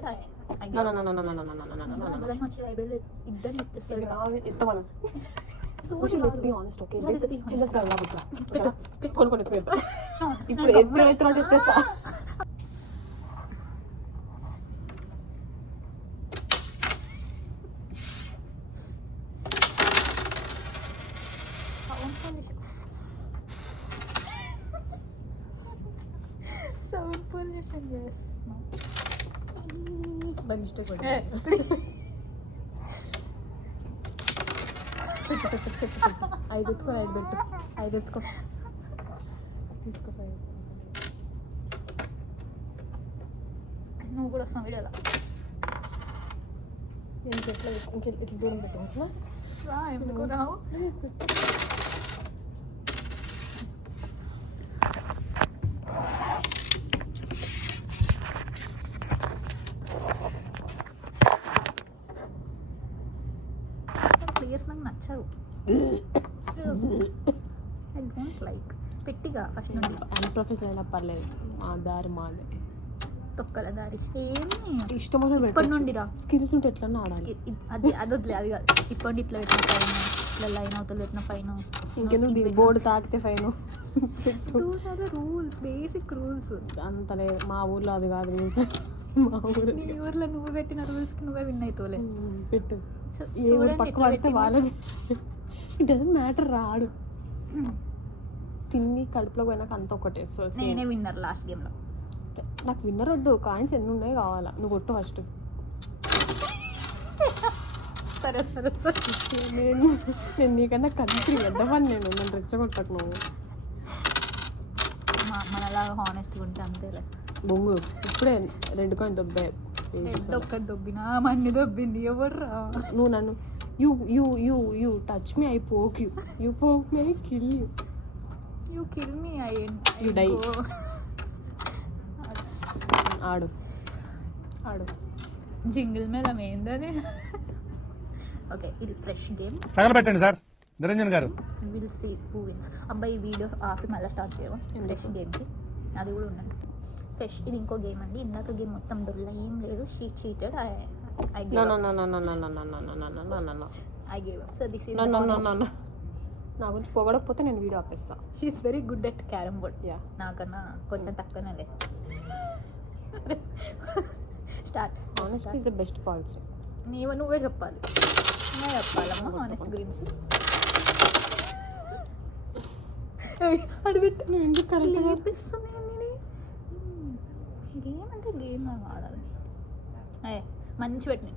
cheated. I No. Let's be honest, okay? Let's go. Sound pollution, yes. No. By mistake. ఐదు ఎత్తుకో తీసుకో. నువ్వు కూడా వస్తావు వీడియోలో. ఇట్లా దూరం పెట్టు. ఎందుకు రావు? ప్లేయర్స్ నాకు నచ్చరు. I don't like. పెట్టిగా ఫస్ట్ నుండి అన్ప్రొఫెషనల్ అయినా పర్లేదు, మా దారి మాదే, తొక్కల దారి. ఏమి ఇష్టం ఇప్పటి నుండి రా. స్కిల్స్ ఉంటే ఎట్లా ఆడాలి. అది వదిలే, అది కాదు. ఇప్పటి ఇట్లా పెట్టిన ఫైన్, ఇట్లా లైన్ అవతలు పెట్టిన ఫైన్, ఇంకెందుకు బోర్డు తాకితే fine. Those are the rules, basic rules. అంతలే మా ఊర్లో అది కాదు. మా ఊరు నీ ఊర్లో నువ్వు పెట్టిన రూల్స్కి నువ్వే విన్ అవుతావులే. పెట్టు. ఏ ఊరు పక్క పడితే వాళ్ళది. It doesn't matter. రాడు తిని కడుపులో పోయినాక అంత ఒకటే. సో నేనే విన్నర్ లాస్ట్ గేమ్లో. నాకు విన్నర్ వద్దు, కాయిన్స్ ఎన్ని ఉన్నాయి కావాలా. నువ్వు కొట్టు ఫస్ట్. సరే నేను నీకన్నా కంట్రీ పెద్దవాడిని. నన్ను రెచ్చగొట్టకు నువ్వు. మనలాగా హానెస్ట్గా ఉంటే అంతేలే. బొంగు ఇప్పుడే 2 కాయిన్ దొబ్బాయి. హెడ్ ఒక్కటి దొబ్బినా మన్ని దొబ్బింది. ఎవర్రా నువ్వు నన్ను you touch me, I poke you poke me, I kill you. You kill me, you die. ఆడు జింగిల్ మీద ఏందని. ఓకే, ఇది ఫ్రెష్ గేమ్. తగలబెట్టండి sir Niranjan garu. Will see who wins. అబ్బాయి వీడియో ఆపి మళ్ళీ స్టార్ట్ చేయవా? ఫ్రెష్ గేమ్కి అది కూడా ఉండండి. ఫ్రెష్ ఇది ఇంకో గేమ్ అండి. ఇందాక గేమ్ మొత్తం డొల్ల ఏం లేదు. She cheated. I gave up. So this is నా గురించి పొగడకపోతే నేను వీడియో ఆపేస్తా. She's very good at carrom board. నాకన్నా కొంచెం తక్కువనే. Start. Honesty is the best policy. నువ్వే చెప్పాలి. నేను చెప్పాలమ్మా ఆనెస్ట్ గురించి. అడిపెట్టు. నువ్వు ఎందుకు కరెక్ట్ నేర్పిస్తుంది. గేమ్ అంటే గేమ్ ఆడాలి. మంచి పెట్టిన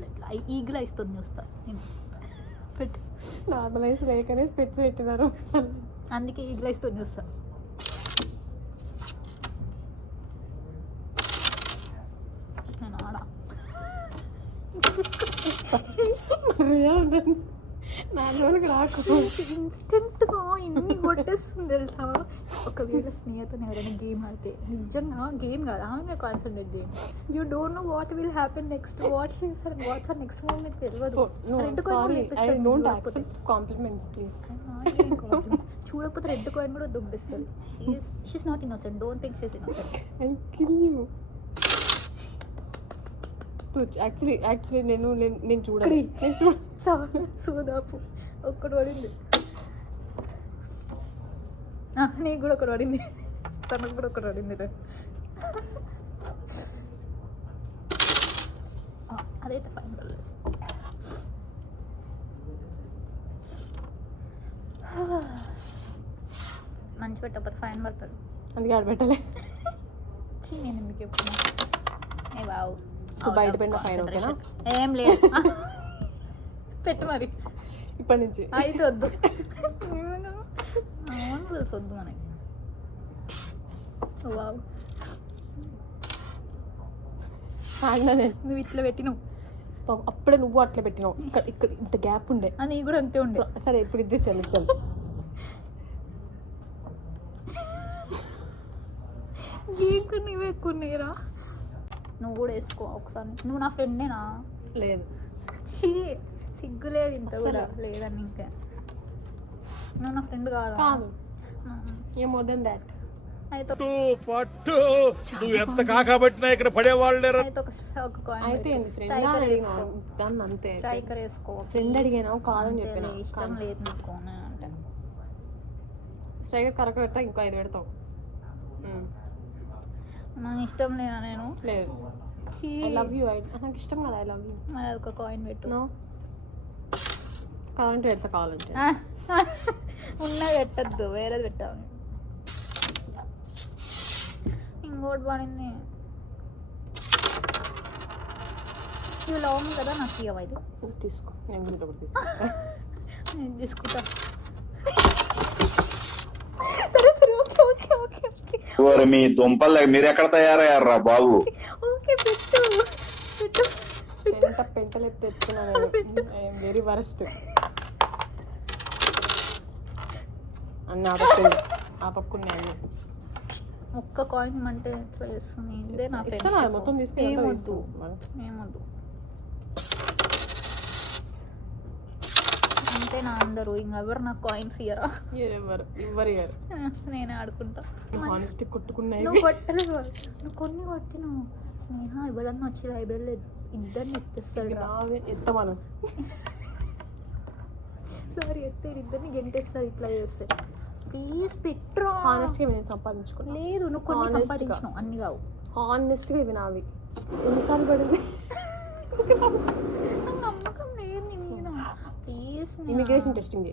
ఇట్లా ఈగిల్ ఇస్తుంది చూస్తా. పెట్టు. నార్మలైజ్ లేకనే స్పెట్స్ పెట్టినారు, అందుకే ఈగిల్ ఇస్తుంది చూస్తా. నేను ఆడా. నార్మల్గా రాకు. ఇన్స్టెంట్గా ఇన్ని కొట్టేస్తుంది తెలుసా. ఒకవేళ స్నేహితుని ఎవరైనా గేమ్ ఆడితే నిజంగా గేమ్ కాదు, ఆమె కాన్సన్ట్రేట్ చేయండి. You don't know what will happen next. What's are next move మీకు తెలియదు. చూడకపోతే రెడ్ కాయిన్ కూడా దుబ్బిస్తుంది. She's not innocent. Don't think she's innocent. Actually నేను చూడాలి. సోదాపు ఒక్కటి పడింది. నీకు కూడా ఒకటి పడింది. తనకు కూడా ఒకటి పడింది. అదైతే ఫైన్ పడలేదు. మంచి పెట్టకపోతే ఫైన్ పడుతుంది. అందుకే ఆడబెట్టాలి. నేను ఎందుకు చెప్తున్నా. ఏ బావు బయట పెట్టిన ఫైన్ ఓకేనా? ఏం లేదు. పెట్టు మరి ఇప్పటి నుంచి. అయితే వద్దు. తెలుసు వద్దు మనకి. వావ్, నువ్వు ఇట్లా పెట్టినావు. అప్పుడే నువ్వు అట్లా పెట్టినావు. ఇక్కడ ఇంత గ్యాప్ ఉండే. నీ కూడా అంతే ఉండే. సరే ఇప్పుడు ఇద్దరు చల్లి. ఇంకా నువ్వు ఎక్కువ నేరా. నువ్వు కూడా వేసుకో ఒకసారి. నువ్వు నా ఫ్రెండేనా? లేదు. సిగ్గు లేదు ఇంత కూడా లేదని. ఇంకా నువ్వు నా ఫ్రెండ్ కాదు. ఏ మోర్ దెన్ దాట్. అయితే పట్టు నువ్వు ఎంత కాకబట్టినా ఇక్కడ పడేవాళ్ళు లేరు. అయితే ఒక కాయిన్ అయితే ఏంది ఫ్రెండ్ స్ట్రైకర్ అడిగినా వేసుకో, దాన్ని అంతే స్ట్రైకర్ వేసుకో. ఫ్రెండ్ అడిగాను కాదని చెప్పిన అంతేలే, ఇష్టం లేదు నీకు అని అంటే స్ట్రైకర్ కరెక్ట్ పెడతా ఇంకో 5 పెడతావు నాకు ఇష్టం లేదా నేను లేదు ఛీ, ఐ లవ్ యూ నాకు ఇష్టం కదా ఐ లవ్ యూ మరి అదొక కాయిన్ పెట్టు. నో కావాలంటే పెడతా కావాలంటే ఉన్నది పెట్టద్దు, వేరేది పెట్టావు. ఇంకోటి పడింది. ఇవి లవ్ మీ కదా, నాకు ఇవ్వ ఇది. తీసుకో నేను కూడా ఒకటి తీసుకో నేను తీసుకుంటా. సరే సరే, ఓకే ఓకే ఓకే ఓకే మీ దుంపలు మీరు ఎక్కడ తయారయ్యారా బాబు? ఓకే పెట్టు పెట్టు. పెంటలు ఎత్తున్నా ఐఎమ్ వెరీ వరస్ట్ అన్నీ ఆ పక్కున్నాయి అన్ని ఒక్క కాయిన్ అంటే ఎట్లా చేస్తుంది? ఇదే నా ఇస్తానా? మొత్తం తీసుకుని ఏమొద్దు ఏమొద్దు అంతే నా అందరూ ఇంకెవరు నాకు కాయిన్స్ ఇయ్యరా? ఎవరు ఇవ్వరు ఇవ్వరు నేనే ఆడుకుంటా. హానెస్టీ కొట్టుకున్నాయి నువ్వు కొట్టలేదు, నువ్వు కొన్ని కొట్టినావు. స్నేహ ఎవడన్నా వచ్చి లైబ్రరీలో ఇద్దరిని ఎత్తేస్తాడు. ఎత్తమను సారీ ఎత్తాడు, ఇద్దరిని గెంటేస్తాడు ఇట్లా చేస్తే. ప్లీజ్ పెట్రా. హానెస్ట్గా నేను సంపాదించుకున్నా. లేదు నువ్వు కొన్ని Honest గా. సంపాదించినావు, అన్ని కావు. హానెస్ట్గా ఇవి నావి ఎన్నిసార్లు పడింది నాకు నమ్మకం లేదు నీ మీద. Please immigration testing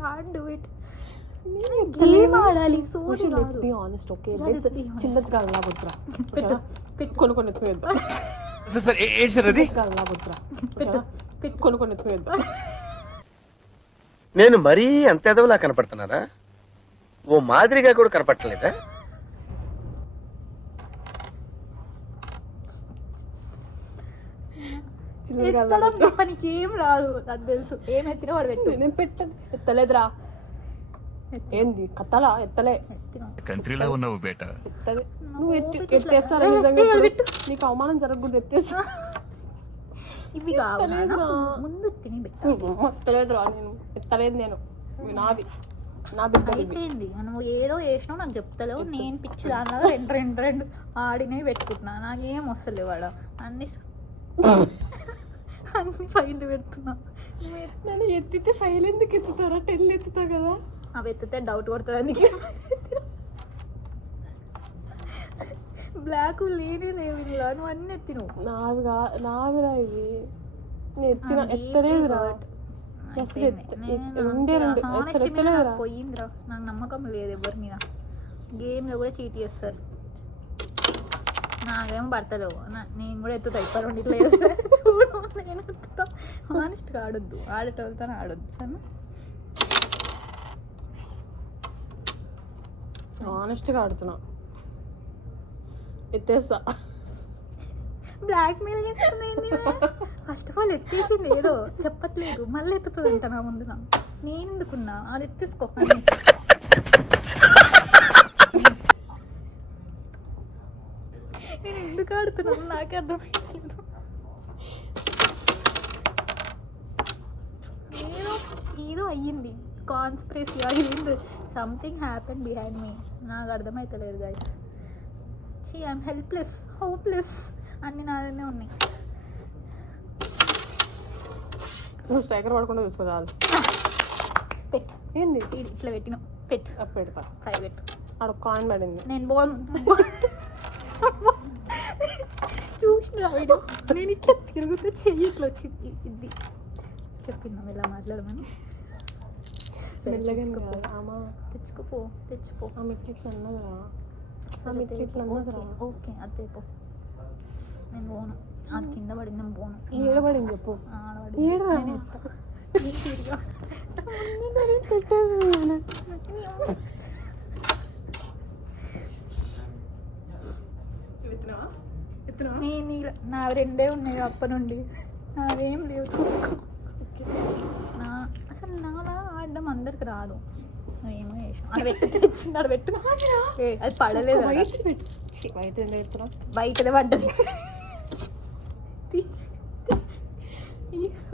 can't do it. Game ఆడాలి, సోది let's be honest okay. let's be honest. చిల్లది గాల్లా కొట్టురా పెట్టు కొన్ని కొన్ని ఎత్తుకు సార్ ఏంటి సార్ అది? గాల్లా కొట్టురా పెట్టు కొన్ని ఎత్తుకు నేను మరీ అంత ఎదవలా కనపడుతున్నారా? ఓ మాదిరిగా కూడా కనపడలేదా? ఎత్తడం పనికి ఏం రాదు, నాకు తెలుసు. ఏం ఎత్తినా వాడు పెట్టు. నేను పెట్టాను ఎత్తలేదురా. ఏంది కత్తలా? ఎత్తలే ఎత్తినా కంట్రీలో ఉన్నావు బేట. ఎత్తలే. నువ్వు ఎత్తేస్తారా నిజంగా ఇప్పుడు? నీకు అవమానం జరగకూడదు ఎత్తేస్తా. ఇవి కావు నాన్న, ముందు తిని పెట్టు. ఎత్తలేదురా, నేను ఎత్తలేదు. నేను ఇవి నావి, నా బిడ్డలు ఇవి. అయిపోయింది, నువ్వు ఏదో వేసినావు నాకు చెప్తలేవు. నేను పిచ్చి దానిలో రెండు ఆడినవి పెట్టుకుంటున్నా. నాకేం వస్తలేవు వాడు. అన్ని అన్ని ఫైల్ పెడుతున్నా. నన్ను ఎత్తితే 5 ఎందుకు ఎత్తుతారా? 10 ఎత్తుతా కదా. అవి ఎత్తితే డౌట్ కొడుతుంది, అందుకే. బ్లాక్ లేని లేవు ఇలా, నువ్వు అన్ని ఎత్తినావు. నావిరా ఇవి. నేను ఎత్తలేదురా. అసలు రెండే అసలు ఎత్తలేదురా. పోయిందిరా, నాకు నమ్మకం లేదు ఎవరి మీద. గేమ్లో కూడా చీట్ చేస్తారు. నాకేం పడతలేవు, నేను కూడా ఎత్తుతా. ఇప్పుడు రెండు ఇట్లా చేస్తే చూడు, నేను ఎత్తుతా. హానెస్ట్గా ఆడొద్దు, ఆడేటోళ్ళతో ఆడొద్దు. సరే హానెస్ట్గా ఆడుతున్నా. ఎత్తేస్తా. బ్లాక్ మెయిల్ చేస్తుంది. ఫస్ట్ ఆఫ్ ఆల్ ఎత్తేసింది ఏదో చెప్పట్లేదు, మళ్ళీ ఎత్తుతుందంట నా ముందుగా. నేను ఎందుకున్నా, అది ఎత్తేసుకో. నేను ఎందుకు ఆడుతున్నాను నాకే అర్థమయ్యలేదు. ఏదో అయ్యింది, కాన్స్పిరసీ అయ్యింది. Something happen behind me. నాకు అర్థమవుతలేదు గైస్. I'm helpless, hopeless. అన్నీ నాదనే ఉన్నాయి. నువ్వు స్ట్రైకర్ పడకుండా చూసుకో చాలు. పెట్టు. ఏంది ఇట్లా పెట్టినావు, పెట్టు. పెడతా. 5 పెట్టు. ఆడ కాయిన్ పడింది. నేను బోను చూసిన వీడు. నేను ఇట్లా తిరుగుతూ చెయ్యి ఇట్లా వచ్చింది. ఇది చెప్పిందాం ఇలా మాట్లాడమని. మెల్లగా తెచ్చుకోపో తెచ్చుకో. ఆ మిట్టి ఇట్లా అన్నదా? ఆ మిట్టి ఇట్లా అన్నదా? ఓకే అదే పో. నేను పోను, అది కింద పడింది. నేను పోను. ఏడబడింది చెప్పు. ఏడరా? నేను నా 2 ఉన్నాయి అప్పటి నుండి, నావేం లేవు చూసుకో. అసలు నాలా ఆడడం అందరికి రాదు. ఏమో చేసాను. అది పెట్టి తెచ్చింది, అది పెట్టు. అది పడలేదు. బయటదే పడ్డది.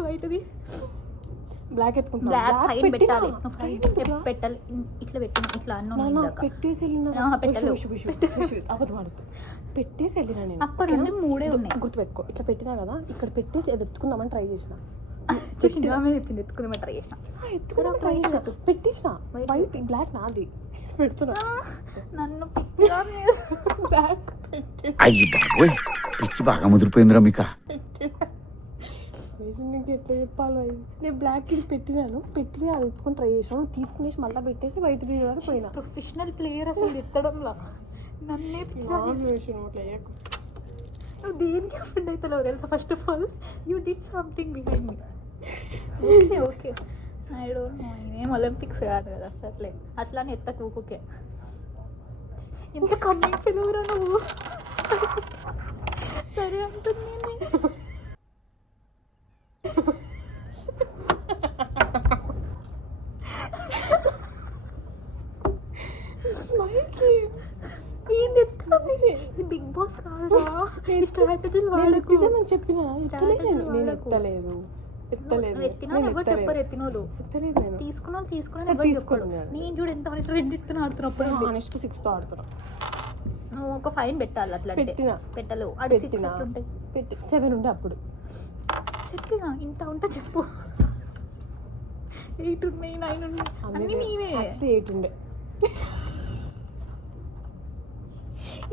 బయటది బ్లాక్ ఎత్తుకుంటున్నా. బ్లాక్ ఫైన్ పెట్టినా. పెట్టాలి. నువ్వు ఫైన్ పెట్టాలి. ఇట్లా పెట్టిన ఇట్లా అన్నాను నాన్న ఇందాక. పెట్టేసి వెళ్ళినా. పెట్టలేదు. అబద్ధం ఆడకు. పెట్టేసి వెళ్ళినా నేను. అప్పటి నుండి 3 ఉన్నాయి. గుర్తుపెట్టుకో, ఇట్లా పెట్టినా కదా, ఇక్కడ పెట్టేసి అది ఎత్తుకుందామని ట్రై చేసిన. చూసి ఆమె చెప్పింది ఎత్తుకుందామని ట్రై చేసిన. ఎత్తుకుందాం ట్రై చేసిన, పెట్టేసిన. వైట్ బ్లాక్ నాది పెడుతున్నా. నన్ను పిచ్చిగా బ్లాక్ పెట్టి అయ్యి బాబోయ్ పిచ్చి బాగా ముదిరిపోయిందిరా మీకా. నీకు ఎట్లా చెప్పాలో అది. నేను బ్లాక్ ఇది పెట్టినాను, పెట్టిన అది ఎత్తుకొని ట్రై చేసాను, తీసుకునేసి మళ్ళీ పెట్టేసి వైట్ తీయడానికి పోయినా. ప్రొఫెషనల్ ప్లేయర్ అసలు ఎత్తడంలో నన్నే నువ్వు దేనికి అఫెండ్ అవుతావు తెలుసా? First of all you did something behind me. Okay okay I don't know, ఇదేం ఒలింపిక్స్ కాదు కదా అసలే. అట్లా అని ఎత్త కూకుకే ఎంత కన్నీటి పిలువురా నువ్వు. సరే అంటుంది. బిగ్ బాస్ కాదురా, స్ట్రాటజీలు వాడకు. చెప్పిన ఎత్తలేదు. ఎత్తినా ఎవరు చెప్పరు, ఎత్తినోళ్ళు తీసుకున్నా ఎవరు చెప్పడు. నేను చూడు ఎంత రెండు ఎత్తున ఆడుతున్నప్పుడు 6 తో ఆడుతున్నా. నువ్వు ఒక ఫైన్ పెట్టాలి. అట్లా పెట్టలేవు. అది 7 ఉండే అప్పుడు చెప్పినా ఇంత ఉంటే చెప్పు. 8 ఉన్నాయి, 9 ఉన్నాయి, అన్ని నీవే. 8 ఉండే.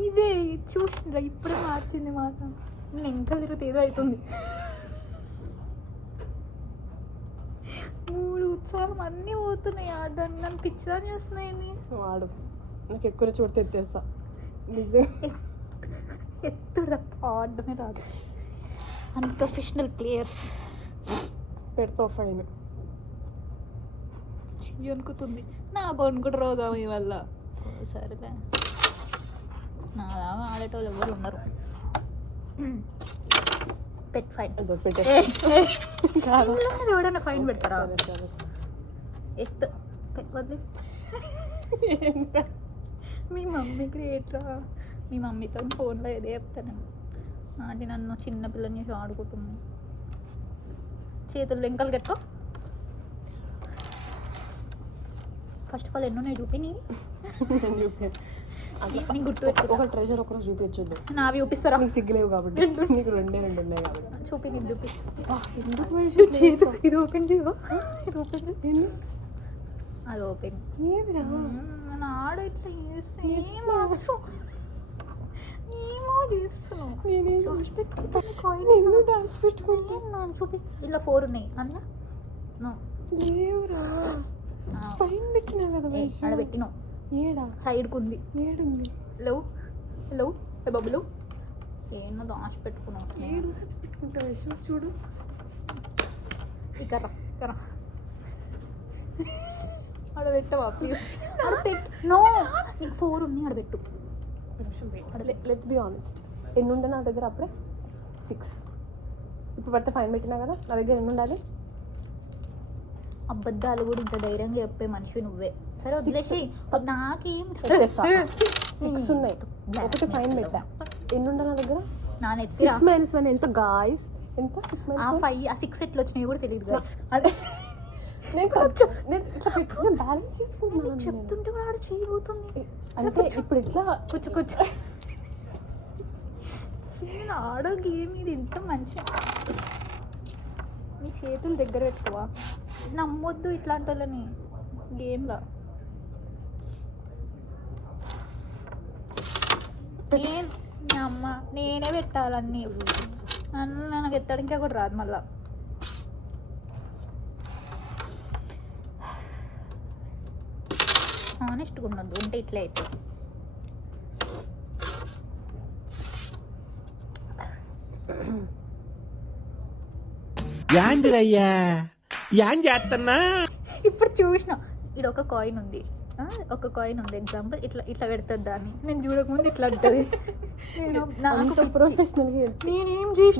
ఇదే చూసిండ్రా ఇప్పుడే మార్చింది మాట. నేను ఇంకా తిరుగుతూ ఏదో అవుతుంది. 3 ఉత్సాహం అన్నీ పోతున్నాయి. ఆడడానికి నన్ను పిచ్చిదాన్ని చేస్తున్నాయి. వాడు నాకు ఎక్కువ చూడితే ఎత్తేస్తా. నిజం ఎత్తుడు తప్ప ఆడడమే రాదు. Unprofessional players. పెడతావు ఫైన్. అనుకుతుంది నాకు అనుకుంటు రోగం ఈ వల్ల. సరేలే, నాలాగా ఆడేటోళ్ళు ఎవరు ఉన్నారు. పెట్ ఫైన్ ఎవడన్నా ఫైన్ పెడతారా? ఎత్తు వద్దు. మీ మమ్మీ గ్రేట్రా. మీ మమ్మీతో ఫోన్లో ఏదో చెప్తాను. ఆంటీ నన్ను చిన్నపిల్లని చేసి ఆడుకుంటుంది. చేతులు వెంకలు కట్టుకో. ఫస్ట్ ఆఫ్ ఆల్ ఎన్నో నేను చూపి నీ గుర్తు ఒక ట్రెజర్ ఒకరోజు చూపించొద్దు. నావి చూపిస్తారా? నీకు సిగ్గులేవు కాబట్టి. నీకు 2 ఉన్నాయి కాబట్టి చూపి. నీకు చూపిస్తా. ఇది ఓపెన్ చేయవా? ఇది ఓపెన్ అది ఓపెన్ ఏదిరా? ఆడ ఇట్లా ఏమో చేస్తున్నావు. డాన్స్ పెట్టుకుంటాను. చూపి. ఇలా 4 ఉన్నాయి అన్న. లేవురా, ఫైన్ పెట్టినా కదా. ఆడ పెట్టినావు. ఏడా? సైడ్కి ఉంది. ఏడుంది? లేవు లేవు బబ్బులు. ఏమో దాచి పెట్టుకున్నావు. ఏడు దాచి పెట్టుకుంటావు. చూడు ఇక్కడ ఆడ పెట్టవా ప్లీజ్? నో, నీకు 4 ఉన్నాయి. ఆడ పెట్టు. లెట్స్ బి ఆనెస్ట్, ఎన్ని ఉండే నా దగ్గర అప్పుడే? 6. ఇప్పుడు పడితే ఫైన్ పెట్టినా కదా, నా దగ్గర ఎన్ని ఉండాలి? అబద్ధాలు కూడా ఇంత ధైర్యంగా చెప్పే మనిషి నువ్వే. సరే వదిలేసి. నాకేం 6 ఉన్నాయి. ఒకటి ఫైన్ పెట్టా. ఎన్ని ఉండే నా దగ్గర? 6 - 1 ఎంత గాయ్స్? ఎంత? 6 - 1 ఆ 6 ఎట్లా వచ్చినాయి కూడా తెలియదు. నేను బ్యాలెన్స్ చేసుకుంటున్నాను. చెప్తుంటే కూడా ఆడ చేయబోతుంది. అంటే ఇప్పుడు ఇట్లా కూర్చో. నేను ఆడో గేమ్ ఇది ఇంత మంచి. నీ చేతులు దగ్గర పెట్టుకోవా? నమ్మొద్దు ఇట్లాంటి వాళ్ళని గేమ్లో. నేనే పెట్టాలన్నీ. అన్న నాకు ఎత్తడానికి కూడా రాదు మళ్ళా. ఆనెస్ట్గా ఉండద్దు, ఉంటే ఇట్లా అయితే. యాందిరయ్యా యాన్ చేస్తున్నా. ఇప్పుడు చూసిన ఇక్కడ ఒక కాయిన్ ఉంది. ఎగ్జాంపుల్ ఇట్లా పెడుతుంది దాన్ని. నేను చూడకముందు ఇట్లా ఉంటుంది. నేనేం చేసి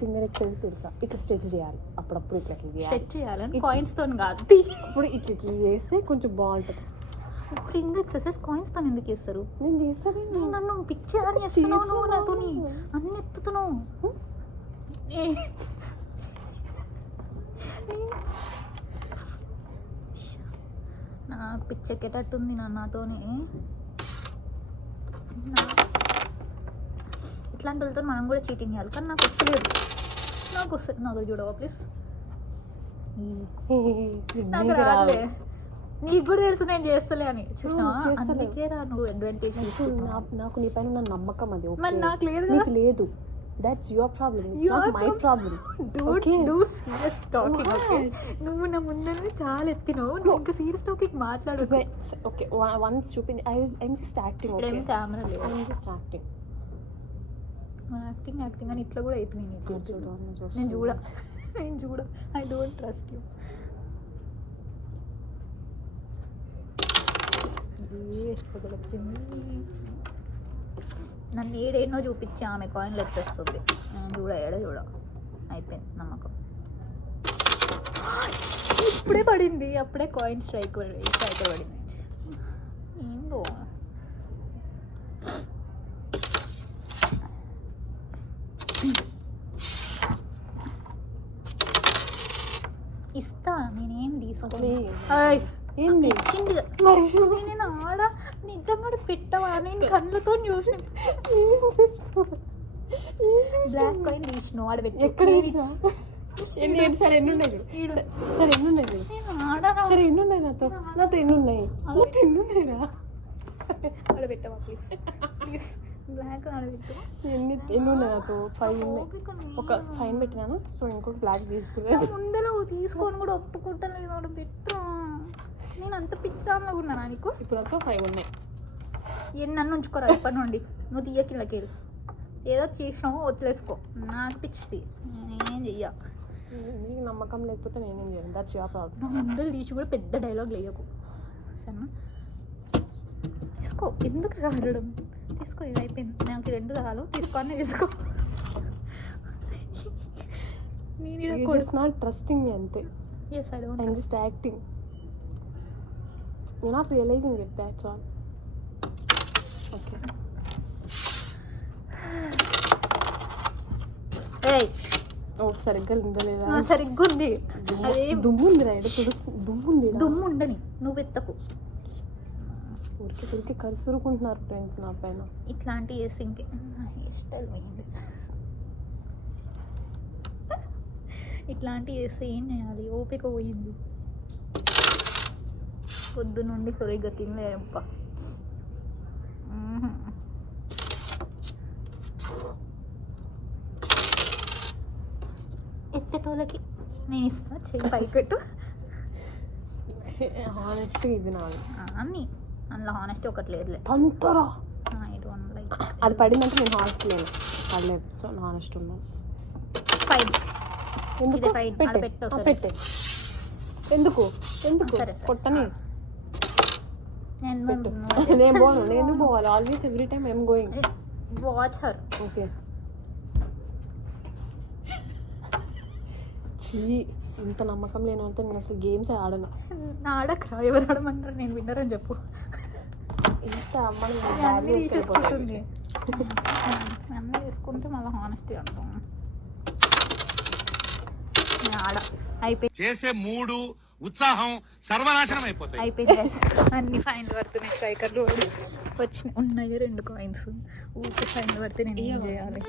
ఫింగర్ ఎక్సెల్స్ తెలుసా? ఇట్లా స్ట్రెచ్ చేయాలి. అప్పుడప్పుడు ఇట్లా స్ట్రెచ్ చేయాలని కాయిన్స్ తో కాదు. ఇప్పుడు ఇట్లా చేస్తే కొంచెం బాగుంటుంది. ఫింగర్ ఎక్సర్సైజ్ కాయిన్స్ తో ఎందుకు చేస్తారు? నేను చేస్తాను. నన్ను పిచ్చి అని చేస్తున్నావు నువ్వు. నాతో అన్ని ఎత్తుతున్నావు. నాకు పిచ్చెక్కేటట్టుంది నాతోనే. ఇట్లాంటి వాళ్ళతో మనం కూడా చీటింగ్ చేయాలి, కానీ నాకు వస్తలేదు. నాకు వస్తుంది. నాకు చూడవా ప్లీజ్. నాకు రాలే. నీకు కూడా తెలుసు నేను చేస్తలే అని. చూసినావా, అందుకే రా నువ్వు అడ్వాంటేజ్. నాకు నీ పైన ఉన్న నమ్మకం అది. మరి నాకు లేదు కదా. నీకు లేదు. That's your problem. It's not my problem. Don't do serious talking. Okay. నువ్వు నా ముందర చాలా ఎత్తినావు. నువ్వు ఇంకా సీరియస్ టాకింగ్ మాట్లాడు. Okay. One stupid. I'm just acting. Okay. ఇక్కడేం కెమెరా లేదు. I'm just acting. యాక్టింగ్ అని ఇట్లా కూడా అవుతుంది. నేను చూడ ఐ డోంట్ ట్రస్ట్ యూ. వచ్చింది నన్ను ఏడేనో చూపించి ఆమె కాయిన్లు ఎత్తేస్తుంది. నేను చూడ అయిపోయింది నమ్మకం. ఇప్పుడే పడింది, అప్పుడే కాయిన్ స్ట్రైక్ పడింది. ఏందో ఇస్తా, నేనేం తీసుకోలే. ఏంది ఇచ్చింది నేను ఆడ నిజంగా పెట్టవా? నేను కళ్ళతో చూసిన బ్లాక్ కాయిన్ తీసినావు ఆడ పెట్టి. ఎక్కడ సరే ఎన్ని ఉన్నాయి? సరే ఎన్ని ఉన్నాయి? సరే ఎన్ని ఉన్నాయి? నాతో ఎన్ని ఉన్నాయి? ఎన్నున్నాయిరా? ఆడ పెట్టవా ప్లీజ్. బ్లాక్ ఆడ పెట్టు. ఎన్ని ఉన్నాయి? నాతో 5 ఉన్నాయి. ఒక 5 పెట్టినాను. సో ఇంకోటి బ్లాక్ తీసుకున్నాను. ముందర తీసుకొని కూడా ఒప్పుకుంటలేదు. ఆడ పెట్టు. నేను అంత పిచ్చిదాంలో ఉన్నానా నీకు? ఇప్పుడు అంతా 5 ఉన్నాయి. నన్ను ఉంచుకోరా ఇప్పటి నుండి. నువ్వు తీయకిళ్ళకేరు ఏదో చేసినావు వదిలేసుకో. నాకు పిచ్చిది, నేనేం చెయ్య. నీకు నమ్మకం లేకపోతే నేనేం చేయను. That's your problem. ముందర తీసి కూడా పెద్ద డైలాగ్ లేయకు సరేనా? తీసుకో, ఎందుకు రావడం? తీసుకో, ఇది అయిపోయింది. నాకు 2 చాలు. తీసుకోనే తీసుకో. నేను జస్ట్ నాట్ ట్రస్టింగ్ మీ అంతే. Yes, I don't. I'm just acting. You're not realizing it, that's all. Okay. Hey. Oh, సరిగ్గా ఉండలేదా? సరిగ్గా ఉంది. అదే దుమ్ము ఉంది రైడ్. దుమ్ము ఉంది. దుమ్ము ఉండని, నువ్వు ఎత్తకు. ఊరికి కలుసురుకుంటున్నారు ఫ్రెండ్స్ నా పైన. ఇట్లాంటి వేసి ఇంకే హెయిర్ స్టైల్ పోయింది. ఇట్లాంటివి వేస్తే ఏం చేయాలి? ఓపిక పోయింది. పొద్దు నుండి సరిగ్గా తినలేదప్ప. ఎత్తటోళ్ళకి నేను ఇస్తా, చెయ్యి పైకెట్టు. హానెస్ట్ ఇది నాది. అన్నీ అందులో హానెస్టీ ఒకటి లేదులే. తంతరా ఐ డోంట్ లైక్. అది పడిందంటే నేను హానెస్ట్ లేను. పడలేదు. సో హానెస్ట్ ఉన్నాను. ఫైన్. ఎందుకు పెట్టే? ఎందుకు సరే కొట్టని. నేను పోను. నేను ఎందుకు పోవాలి? Always every time I'm going. Watch her. Okay. ఇంత నమ్మకం లేని అంటే నేను అసలు గేమ్స్ ఆడను. ఆడకరా? ఎవరు ఆడమంటారు? నేను విన్నరని చెప్పు. ఇంత అన్నీ తీసేసుకుంటుంది. అన్నీ తీసుకుంటే మళ్ళీ హానెస్టీ అంటాం. ఆడ అయిపోయింది. చేసే మూడు ఉత్సాహం సర్వనాశనం అయిపోతాయి. అయిపోయింది. అన్ని ఫైన్లు పడుతున్నాయి. స్ట్రైకర్లు వచ్చినాయి. ఉన్నాయి 2 కాయిన్స్. ఊరికి ఫైన్లు పడితే నేను ఏం చేయాలి?